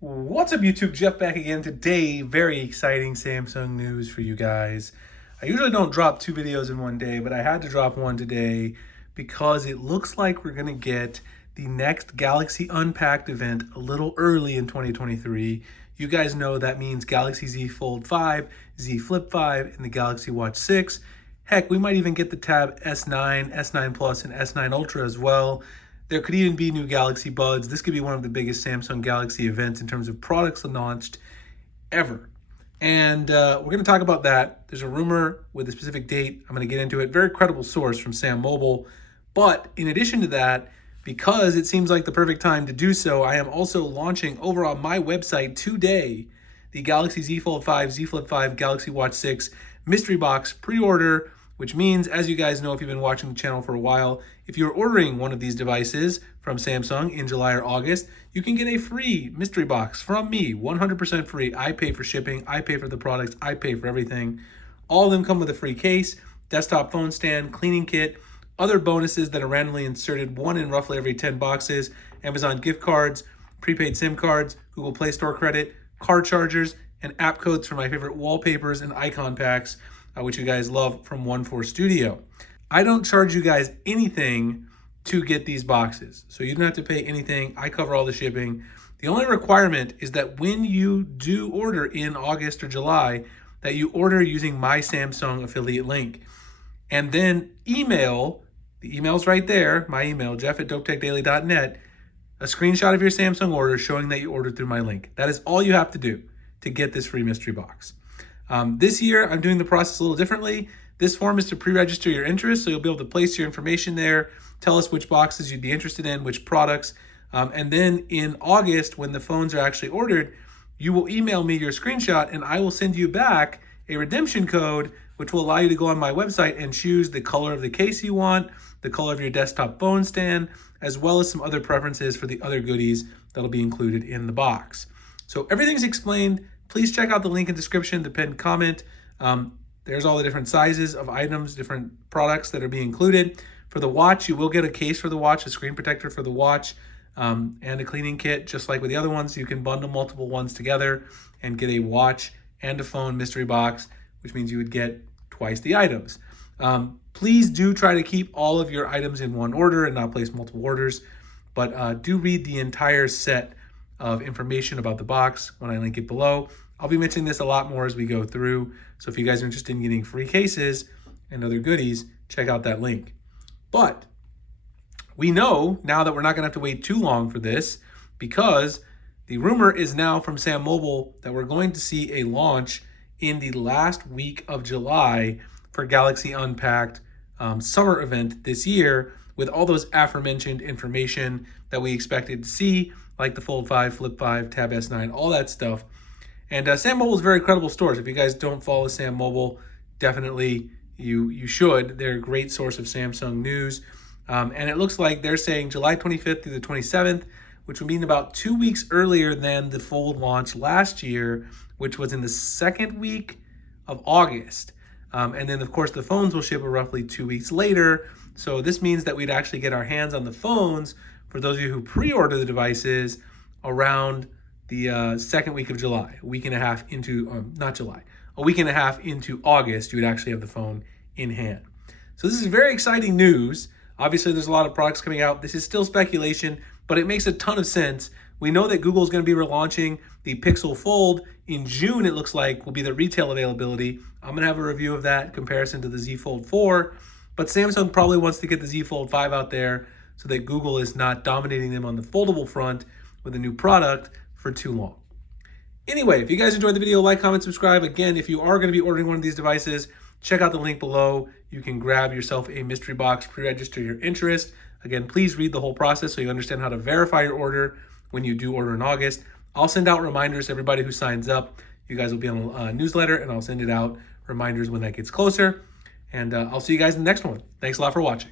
What's up, YouTube? Jeff back again today. Very exciting Samsung news for you guys. I usually don't drop 2 videos in one day, but I had to drop one today because it looks like we're going to get the next Galaxy Unpacked event a little early in 2023. You guys know that means Galaxy Z Fold 5, Z Flip 5, and the Galaxy Watch 6. Heck, we might even get the Tab S9, S9 Plus, and S9 Ultra as well. There could even be new Galaxy Buds. This could be one of the biggest Samsung Galaxy events in terms of products launched ever. And we're going to talk about that. There's a rumor with a specific date. I'm going to get into it. Very credible source from Sam Mobile. But in addition to that, because it seems like the perfect time to do so, I am also launching over on my website today the Galaxy Z Fold 5, Z Flip 5, Galaxy Watch 6 mystery box pre-order, which means, as you guys know if you've been watching the channel for a while, if you're ordering one of these devices from Samsung in July or August, you can get a free mystery box from me, 100% free. I pay for shipping, I pay for the products, I pay for everything. All of them come with a free case, desktop phone stand, cleaning kit, other bonuses that are randomly inserted, one in roughly every 10 boxes, Amazon gift cards, prepaid SIM cards, Google Play Store credit, car chargers, and app codes for my favorite wallpapers and icon packs, which you guys love from 14 Studio. I don't charge you guys anything to get these boxes, so you don't have to pay anything. I cover all the shipping. The only requirement is that when you do order in August or July, that you order using my Samsung affiliate link. And then email, the email's right there, my email, jeff@dopetechdaily.net, a screenshot of your Samsung order showing that you ordered through my link. That is all you have to do to get this free mystery box. This year, I'm doing the process a little differently. This form is to pre-register your interest, so you'll be able to place your information there, tell us which boxes you'd be interested in, which products, and then in August, when the phones are actually ordered, you will email me your screenshot, and I will send you back a redemption code, which will allow you to go on my website and choose the color of the case you want, the color of your desktop phone stand, as well as some other preferences for the other goodies that'll be included in the box. So everything's explained. Please check out the link in the description, the pinned comment. There's all the different sizes of items, different products that are being included. For the watch, you will get a case for the watch, a screen protector for the watch, and a cleaning kit. Just like with the other ones, you can bundle multiple ones together and get a watch and a phone mystery box, which means you would get twice the items. Please do try to keep all of your items in one order and not place multiple orders, but do read the entire set of information about the box when I link it below. I'll be mentioning this a lot more as we go through, so if you guys are interested in getting free cases and other goodies, check out that link. But we know now that we're not gonna have to wait too long for this, because the rumor is now from Sam Mobile that we're going to see a launch in the last week of July for Galaxy Unpacked summer event this year, with all those aforementioned information that we expected to see, like the Fold 5, Flip 5, Tab S9, all that stuff. And Sam Mobile is a very credible source. If you guys don't follow Sam Mobile, definitely you should. They're a great source of Samsung news. And it looks like they're saying July 25th through the 27th, which would mean about 2 weeks earlier than the Fold launch last year, which was in the second week of August. And then, of course, the phones will ship roughly 2 weeks later. So this means that we'd actually get our hands on the phones, for those of you who pre-order the devices, around the second week of July, a week and a half into, not July, a week and a half into August, you would actually have the phone in hand. So this is very exciting news. Obviously, there's a lot of products coming out. This is still speculation, but it makes a ton of sense. We know that Google is going to be relaunching the Pixel Fold in June. It looks like will be the retail availability. I'm going to have a review of that in comparison to the Z Fold 4, but Samsung probably wants to get the Z Fold 5 out there so that Google is not dominating them on the foldable front with a new product for too long. Anyway, if you guys enjoyed the video, like, comment, subscribe. Again, if you are going to be ordering one of these devices, check out the link below. You can grab yourself a mystery box, pre-register your interest. Again, please read the whole process so you understand how to verify your order when you do order in August. I'll send out reminders to everybody who signs up. You guys will be on a newsletter, and I'll send it out reminders when that gets closer. And I'll see you guys in the next one. Thanks a lot for watching.